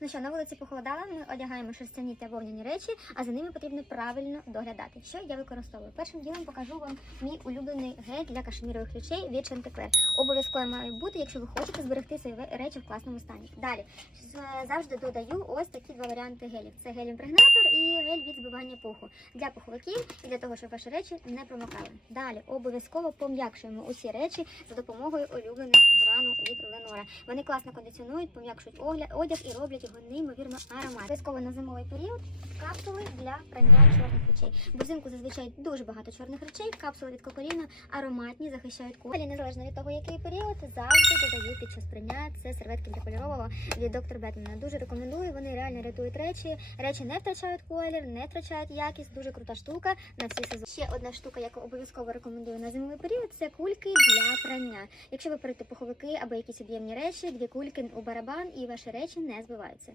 Ну що, на вулиці похолодало, ми одягаємо шерстяні та вовняні речі, а за ними потрібно правильно доглядати. Що я використовую? Першим ділом покажу вам мій улюблений гель для кашемірових речей від Chanticleer. Обов'язково має бути, якщо ви хочете зберегти свої речі в класному стані. Далі завжди додаю ось такі два варіанти гелів: це гель-імпрегнатор і гель від збивання пуху для пуховиків і для того, щоб ваші речі не промокали. Далі обов'язково пом'якшуємо усі речі за допомогою улюблених грану від Ленора. Вони класно кондиціонують, пом'якшують одяг і роблять його неймовірно аромат. Обов'язково на зимовий період капсули для прання чорних речей. Бо взимку зазвичай дуже багато чорних речей. Капсули від кокоріна ароматні, захищають кухолі. Незалежно від того, який період, завжди додаю під час прання. Це серветки для кольорового від доктор Бетмена. Дуже рекомендую. Вони реально рятують речі. Речі не втрачають колір, не втрачають якість. Дуже крута штука на всі сезони. Ще одна штука, яку обов'язково рекомендую на зимовий період, це кульки для прання. Якщо ви перете пуховики або якісь об'ємні речі, дві кульки у барабан і ваші речі не збиваються.